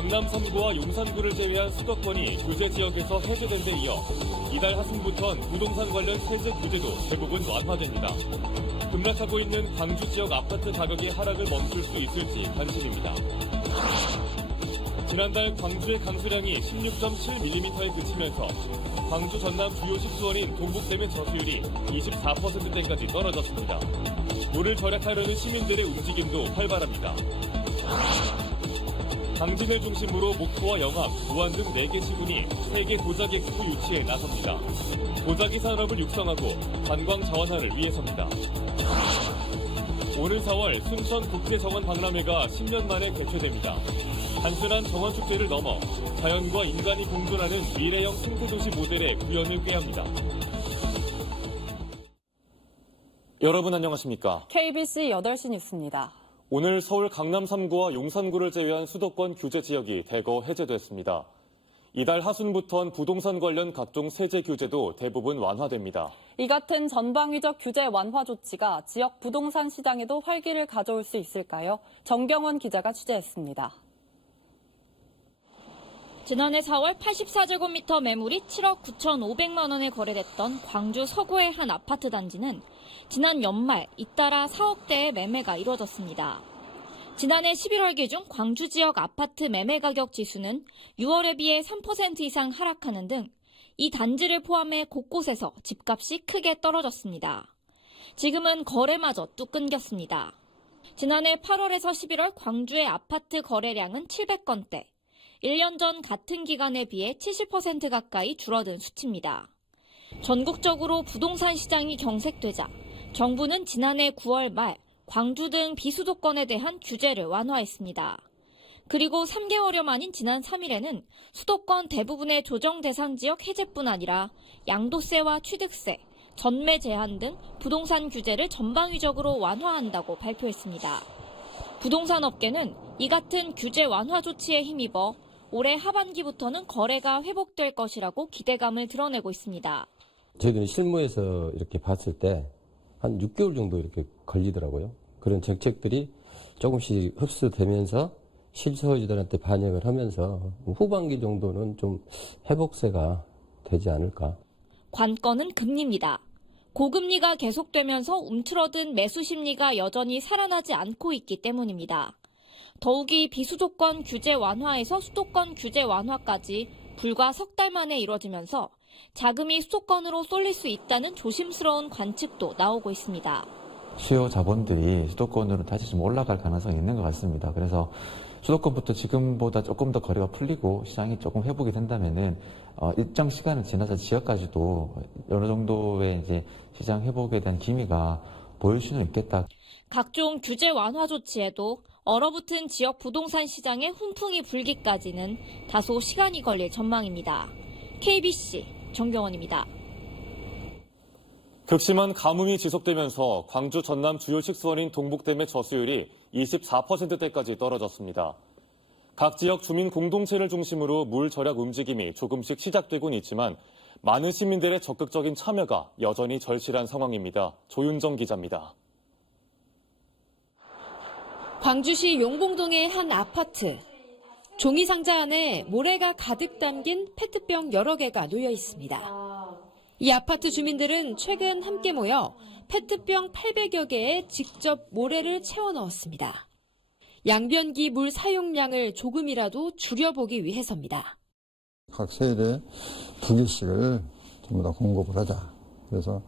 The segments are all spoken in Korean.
강남 3구와 용산구를 제외한 수도권이 규제 지역에서 해제된 데 이어 이달 하순부터는 부동산 관련 세제 규제도 대부분 완화됩니다. 급락하고 있는 광주 지역 아파트 가격의 하락을 멈출 수 있을지 관심입니다. 지난달 광주의 강수량이 16.7mm에 그치면서 광주 전남 주요 식수원인 동북댐의 저수율이 24%대까지 떨어졌습니다. 물을 절약하려는 시민들의 움직임도 활발합니다. 당진을 중심으로 목포와 영암, 무안 등 4개 시군이 세계 고작 엑스포 유치에 나섭니다. 도자기 산업을 육성하고 관광 자원화를 위해서입니다. 오는 4월 순천국제정원 박람회가 10년 만에 개최됩니다. 단순한 정원축제를 넘어 자연과 인간이 공존하는 미래형 생태도시 모델의 구현을 꾀합니다. 여러분 안녕하십니까? KBC 8시 뉴스입니다. 오늘 서울 강남 3구와 용산구를 제외한 수도권 규제 지역이 대거 해제됐습니다. 이달 하순부터는 부동산 관련 각종 세제 규제도 대부분 완화됩니다. 이 같은 전방위적 규제 완화 조치가 지역 부동산 시장에도 활기를 가져올 수 있을까요? 정경원 기자가 취재했습니다. 지난해 4월 84제곱미터 매물이 7억 9,500만 원에 거래됐던 광주 서구의 한 아파트 단지는 지난 연말 잇따라 4억대의 매매가 이뤄졌습니다. 지난해 11월 기준 광주 지역 아파트 매매 가격 지수는 6월에 비해 3% 이상 하락하는 등 이 단지를 포함해 곳곳에서 집값이 크게 떨어졌습니다. 지금은 거래마저 뚝 끊겼습니다. 지난해 8월에서 11월 광주의 아파트 거래량은 700건대, 1년 전 같은 기간에 비해 70% 가까이 줄어든 수치입니다. 전국적으로 부동산 시장이 경색되자 정부는 지난해 9월 말 광주 등 비수도권에 대한 규제를 완화했습니다. 그리고 3개월여 만인 지난 3일에는 수도권 대부분의 조정 대상 지역 해제뿐 아니라 양도세와 취득세, 전매 제한 등 부동산 규제를 전방위적으로 완화한다고 발표했습니다. 부동산 업계는 이 같은 규제 완화 조치에 힘입어 올해 하반기부터는 거래가 회복될 것이라고 기대감을 드러내고 있습니다. 저희는 실무에서 이렇게 봤을 때 한 6개월 정도 이렇게 걸리더라고요. 그런 정책들이 조금씩 흡수되면서 실소유자들한테 반영을 하면서 후반기 정도는 좀 회복세가 되지 않을까. 관건은 금리입니다. 고금리가 계속되면서 움츠러든 매수 심리가 여전히 살아나지 않고 있기 때문입니다. 더욱이 비수도권 규제 완화에서 수도권 규제 완화까지 불과 석 달 만에 이뤄지면서 자금이 수도권으로 쏠릴 수 있다는 조심스러운 관측도 나오고 있습니다. 수요 자본들이 수도권으로 다시 좀 올라갈 가능성이 있는 것 같습니다. 그래서 수도권부터 지금보다 조금 더 거래가 풀리고 시장이 조금 회복이 된다면은 일정 시간을 지나서 지역까지도 어느 정도의 이제 시장 회복에 대한 기미가 보일 수는 있겠다. 각종 규제 완화 조치에도 얼어붙은 지역 부동산 시장에 훈풍이 불기까지는 다소 시간이 걸릴 전망입니다. KBC 정경원입니다. 극심한 가뭄이 지속되면서 광주 전남 주요 식수원인 동북댐의 저수율이 24%대까지 떨어졌습니다. 각 지역 주민 공동체를 중심으로 물 절약 움직임이 조금씩 시작되곤 있지만 많은 시민들의 적극적인 참여가 여전히 절실한 상황입니다. 조윤정 기자입니다. 광주시 용봉동의 한 아파트. 종이 상자 안에 모래가 가득 담긴 페트병 여러 개가 놓여 있습니다. 이 아파트 주민들은 최근 함께 모여 페트병 800여 개에 직접 모래를 채워 넣었습니다. 양변기 물 사용량을 조금이라도 줄여보기 위해서입니다. 각 세일에 2개씩을 전부 다 공급을 하자. 그래서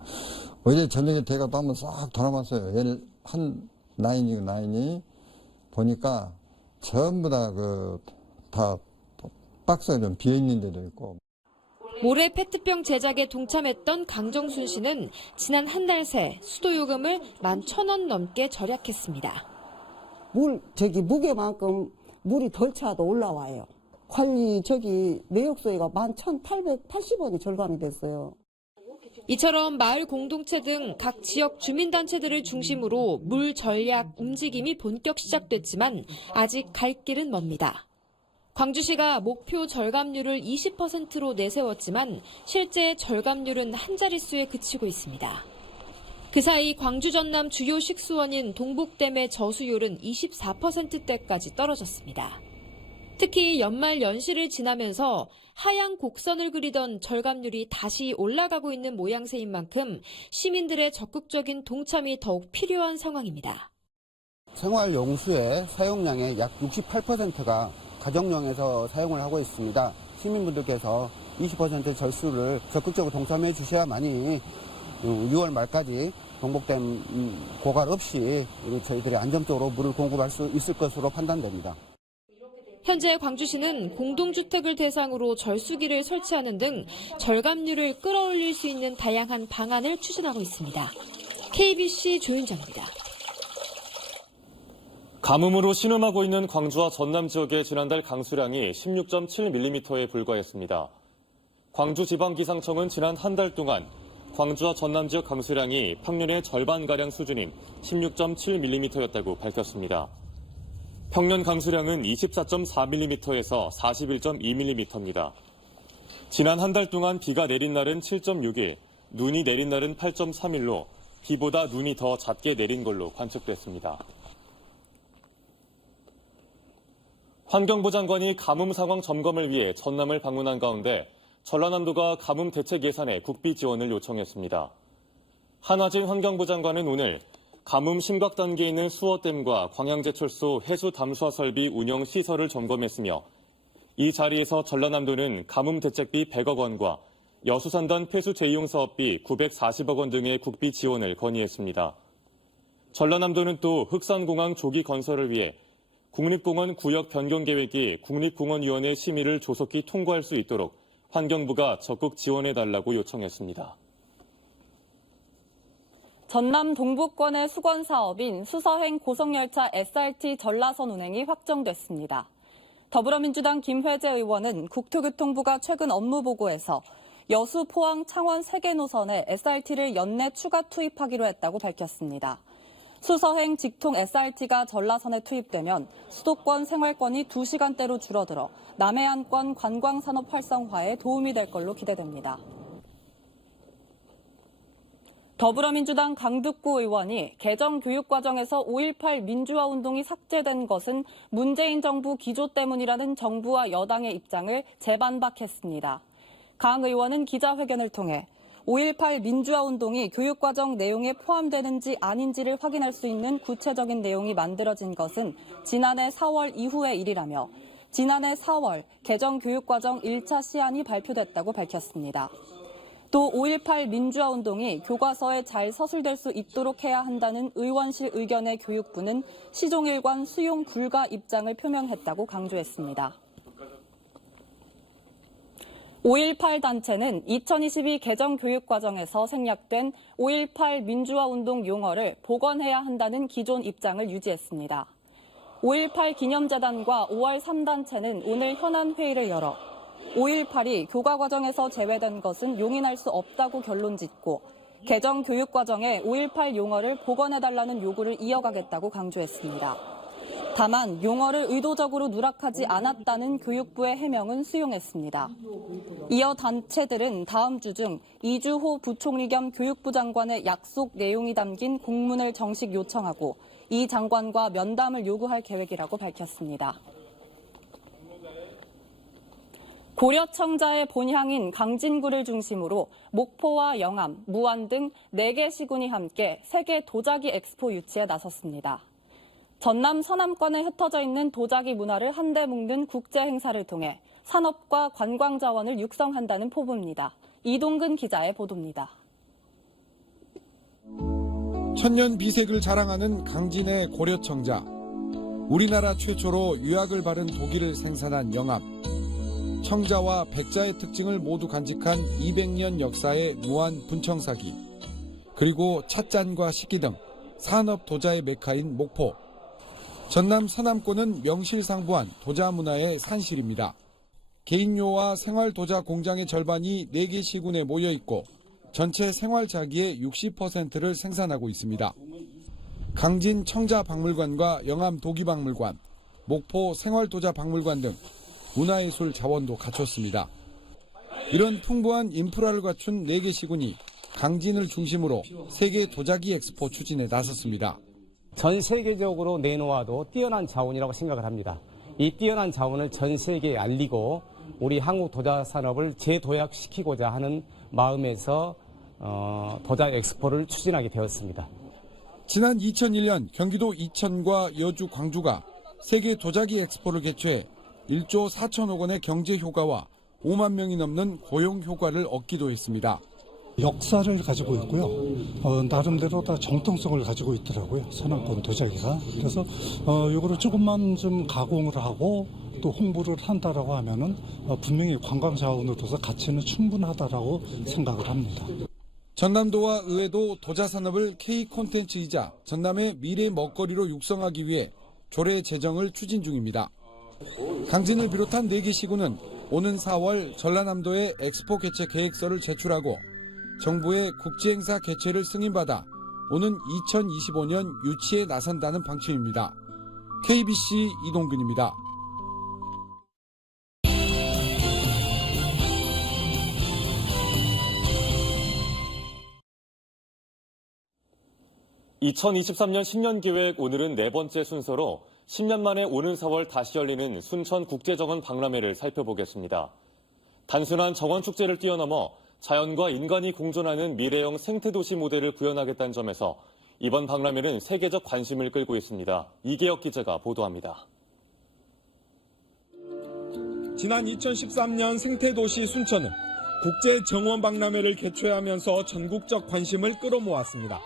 어제 저녁에 대가도 한번 싹 돌아봤어요. 얘를 한 라인이 보니까 전부 다 박스가 좀 비어있는 데도 있고. 모래 페트병 제작에 동참했던 강정순 씨는 지난 한 달 새 수도요금을 11,000원 넘게 절약했습니다. 무게만큼 물이 덜 차도 올라와요. 관리 내역서에가 11,880원이 절감이 됐어요. 이처럼 마을 공동체 등 각 지역 주민단체들을 중심으로 물 전략 움직임이 본격 시작됐지만 아직 갈 길은 먼니다. 광주시가 목표 절감률을 20%로 내세웠지만 실제 절감률은 한 자릿수에 그치고 있습니다. 그 사이 광주 전남 주요 식수원인 동북댐의 저수율은 24%대까지 떨어졌습니다. 특히 연말 연시를 지나면서 하향 곡선을 그리던 절감률이 다시 올라가고 있는 모양새인 만큼 시민들의 적극적인 동참이 더욱 필요한 상황입니다. 생활용수의 사용량의 약 68%가 가정용에서 사용을 하고 있습니다. 시민분들께서 20% 절수를 적극적으로 동참해 주셔야만이 6월 말까지 동복댐 고갈 없이 저희들이 안정적으로 물을 공급할 수 있을 것으로 판단됩니다. 현재 광주시는 공동주택을 대상으로 절수기를 설치하는 등 절감률을 끌어올릴 수 있는 다양한 방안을 추진하고 있습니다. KBC 조윤정입니다. 가뭄으로 신음하고 있는 광주와 전남 지역의 지난달 강수량이 16.7mm에 불과했습니다. 광주지방기상청은 지난 한 달 동안 광주와 전남 지역 강수량이 평년의 절반가량 수준인 16.7mm였다고 밝혔습니다. 평년 강수량은 24.4mm에서 41.2mm입니다. 지난 한 달 동안 비가 내린 날은 7.6일, 눈이 내린 날은 8.3일로 비보다 눈이 더 잦게 내린 걸로 관측됐습니다. 환경부 장관이 가뭄 상황 점검을 위해 전남을 방문한 가운데 전라남도가 가뭄 대책 예산에 국비 지원을 요청했습니다. 한화진 환경부 장관은 오늘 가뭄 심각 단계에 있는 수어댐과 광양제철소 해수 담수화 설비 운영 시설을 점검했으며 이 자리에서 전라남도는 가뭄 대책비 100억 원과 여수산단 폐수 재이용 사업비 940억 원 등의 국비 지원을 건의했습니다. 전라남도는 또 흑산공항 조기 건설을 위해 국립공원 구역 변경 계획이 국립공원위원회 심의를 조속히 통과할 수 있도록 환경부가 적극 지원해달라고 요청했습니다. 전남 동북권의 수건 사업인 수서행 고속열차 SRT 전라선 운행이 확정됐습니다. 더불어민주당 김회재 의원은 국토교통부가 최근 업무보고에서 여수, 포항, 창원 3개 노선에 SRT를 연내 추가 투입하기로 했다고 밝혔습니다. 수서행 직통 SRT가 전라선에 투입되면 수도권 생활권이 2시간대로 줄어들어 남해안권 관광산업 활성화에 도움이 될 걸로 기대됩니다. 더불어민주당 강득구 의원이 개정 교육과정에서 5.18 민주화 운동이 삭제된 것은 문재인 정부 기조 때문이라는 정부와 여당의 입장을 재반박했습니다. 강 의원은 기자회견을 통해 5.18 민주화 운동이 교육과정 내용에 포함되는지 아닌지를 확인할 수 있는 구체적인 내용이 만들어진 것은 지난해 4월 이후의 일이라며 지난해 4월 개정 교육과정 1차 시안이 발표됐다고 밝혔습니다. 또 5.18 민주화 운동이 교과서에 잘 서술될 수 있도록 해야 한다는 의원실 의견의 교육부는 시종일관 수용 불가 입장을 표명했다고 강조했습니다. 5.18 단체는 2022 개정 교육과정에서 생략된 5.18 민주화 운동 용어를 복원해야 한다는 기존 입장을 유지했습니다. 5.18 기념재단과 5월 3단체는 오늘 현안 회의를 열어 5.18이 교과과정에서 제외된 것은 용인할 수 없다고 결론짓고 개정 교육과정에 5.18 용어를 복원해달라는 요구를 이어가겠다고 강조했습니다. 다만 용어를 의도적으로 누락하지 않았다는 교육부의 해명은 수용했습니다. 이어 단체들은 다음 주 중 이주호 부총리 겸 교육부 장관의 약속 내용이 담긴 공문을 정식 요청하고 이 장관과 면담을 요구할 계획이라고 밝혔습니다. 고려청자의 본향인 강진구를 중심으로 목포와 영암, 무안 등 4개 시군이 함께 세계 도자기 엑스포 유치에 나섰습니다. 전남 서남권에 흩어져 있는 도자기 문화를 한데 묶는 국제 행사를 통해 산업과 관광 자원을 육성한다는 포부입니다. 이동근 기자의 보도입니다. 천년 비색을 자랑하는 강진의 고려청자. 우리나라 최초로 유약을 바른 도기를 생산한 영암. 청자와 백자의 특징을 모두 간직한 200년 역사의 무안 분청사기. 그리고 찻잔과 식기 등 산업 도자의 메카인 목포. 전남 서남권은 명실상부한 도자 문화의 산실입니다. 개인요와 생활 도자 공장의 절반이 4개 시군에 모여 있고 전체 생활 자기의 60%를 생산하고 있습니다. 강진 청자박물관과 영암 도기박물관, 목포 생활도자박물관 등 문화예술 자원도 갖췄습니다. 이런 풍부한 인프라를 갖춘 4개 시군이 강진을 중심으로 세계 도자기 엑스포 추진에 나섰습니다. 전 세계적으로 내놓아도 뛰어난 자원이라고 생각을 합니다. 이 뛰어난 자원을 전 세계에 알리고 우리 한국 도자 산업을 재도약시키고자 하는 마음에서 도자 엑스포를 추진하게 되었습니다. 지난 2001년 경기도 이천과 여주, 광주가 세계 도자기 엑스포를 개최해 1조 4천억 원의 경제 효과와 5만 명이 넘는 고용 효과를 얻기도 했습니다. 역사를 가지고 있고요. 나름대로 다 정통성을 가지고 있더라고요. 서남권 도자기가. 그래서 이거를 조금만 좀 가공을 하고 또 홍보를 한다라고 하면은 분명히 관광 자원으로서 가치는 충분하다라고 생각을 합니다. 전남도와 의회도 도자 산업을 K 콘텐츠이자 전남의 미래 먹거리로 육성하기 위해 조례 제정을 추진 중입니다. 강진을 비롯한 4개 시군은 오는 4월 전라남도에 엑스포 개최 계획서를 제출하고 정부의 국제행사 개최를 승인받아 오는 2025년 유치에 나선다는 방침입니다. KBC 이동근입니다. (2023년) 신년기획 오늘은 4번째 순서로 10년 만에 오는 4월 다시 열리는 순천국제정원 박람회를 살펴보겠습니다. 단순한 정원축제를 뛰어넘어 자연과 인간이 공존하는 미래형 생태도시 모델을 구현하겠다는 점에서 이번 박람회는 세계적 관심을 끌고 있습니다. 이계혁 기자가 보도합니다. 지난 2013년 생태도시 순천은 국제정원박람회를 개최하면서 전국적 관심을 끌어모았습니다.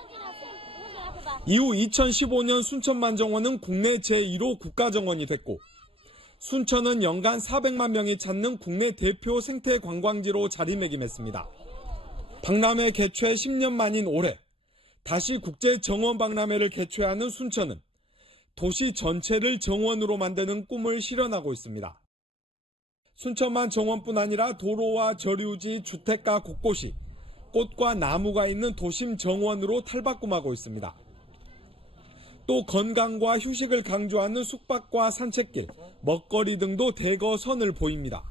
이후 2015년 순천만정원은 국내 제1호 국가정원이 됐고 순천은 연간 400만 명이 찾는 국내 대표 생태 관광지로 자리매김했습니다. 박람회 개최 10년 만인 올해 다시 국제정원박람회를 개최하는 순천은 도시 전체를 정원으로 만드는 꿈을 실현하고 있습니다. 순천만 정원뿐 아니라 도로와 저류지, 주택가 곳곳이 꽃과 나무가 있는 도심 정원으로 탈바꿈하고 있습니다. 또 건강과 휴식을 강조하는 숙박과 산책길, 먹거리 등도 대거 선을 보입니다.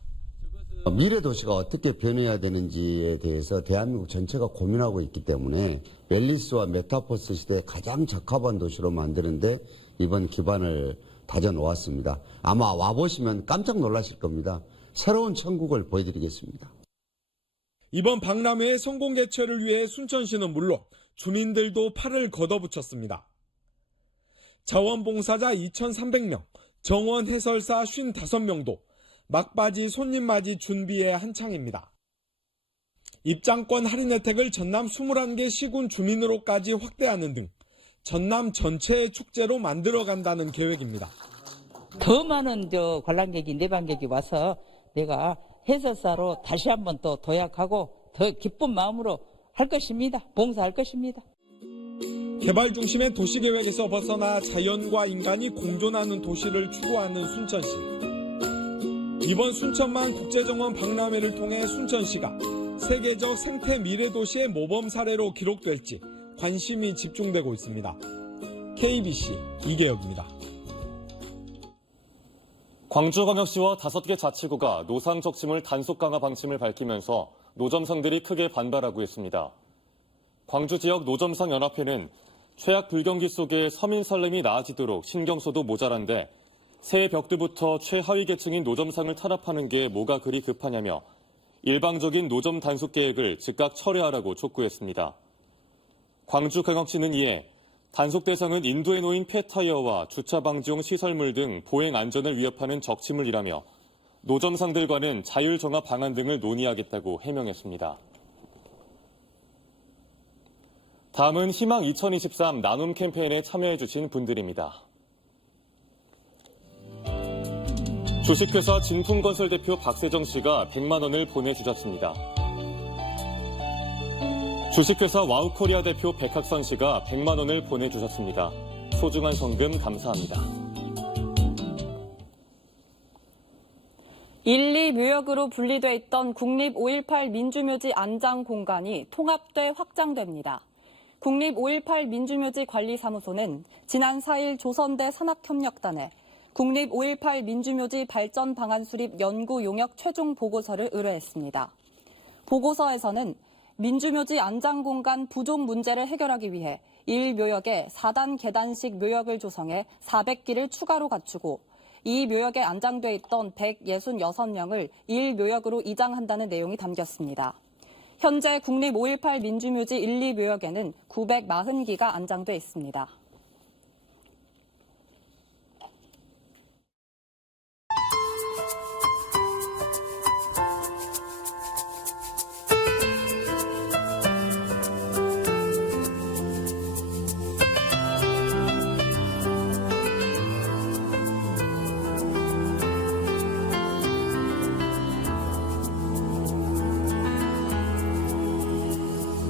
미래 도시가 어떻게 변해야 되는지에 대해서 대한민국 전체가 고민하고 있기 때문에 웰리스와 메타버스 시대에 가장 적합한 도시로 만드는데 이번 기반을 다져놓았습니다. 아마 와보시면 깜짝 놀라실 겁니다. 새로운 천국을 보여드리겠습니다. 이번 박람회의 성공 개최를 위해 순천시는 물론 주민들도 팔을 걷어붙였습니다. 자원봉사자 2,300명, 정원 해설사 55명도 막바지 손님맞이 준비에 한창입니다. 입장권 할인 혜택을 전남 21개 시군 주민으로까지 확대하는 등 전남 전체의 축제로 만들어간다는 계획입니다. 더 많은 관람객이 내방객이 와서 내가 해설사로 다시 한번 또 도약하고 더 기쁜 마음으로 할 것입니다. 봉사할 것입니다. 개발 중심의 도시계획에서 벗어나 자연과 인간이 공존하는 도시를 추구하는 순천시. 이번 순천만 국제정원 박람회를 통해 순천시가 세계적 생태 미래도시의 모범 사례로 기록될지 관심이 집중되고 있습니다. KBC 이계혁입니다. 광주광역시와 5개 자치구가 노상 적침을 단속 강화 방침을 밝히면서 노점상들이 크게 반발하고 있습니다. 광주 지역 노점상 연합회는 최악 불경기 속에 서민 살림이 나아지도록 신경써도 모자란데 새해 벽두부터 최하위 계층인 노점상을 탄압하는 게 뭐가 그리 급하냐며 일방적인 노점 단속 계획을 즉각 철회하라고 촉구했습니다. 광주광역시는 이에 단속 대상은 인도에 놓인 폐타이어와 주차 방지용 시설물 등 보행 안전을 위협하는 적치물이라며 노점상들과는 자율 정화 방안 등을 논의하겠다고 해명했습니다. 다음은 희망 2023 나눔 캠페인에 참여해주신 분들입니다. 주식회사 진풍건설 대표 박세정 씨가 100만 원을 보내주셨습니다. 주식회사 와우코리아 대표 백학선 씨가 100만 원을 보내주셨습니다. 소중한 성금 감사합니다. 1, 2묘역으로 분리돼 있던 국립 5.18 민주묘지 안장 공간이 통합돼 확장됩니다. 국립 5.18 민주묘지 관리사무소는 지난 4일 조선대 산학협력단에 국립 5.18 민주묘지 발전 방안 수립 연구 용역 최종 보고서를 의뢰했습니다. 보고서에서는 민주묘지 안장 공간 부족 문제를 해결하기 위해 1묘역에 4단 계단식 묘역을 조성해 400기를 추가로 갖추고 이 묘역에 안장돼 있던 166명을 1묘역으로 이장한다는 내용이 담겼습니다. 현재 국립 5.18 민주묘지 1, 2묘역에는 940기가 안장돼 있습니다.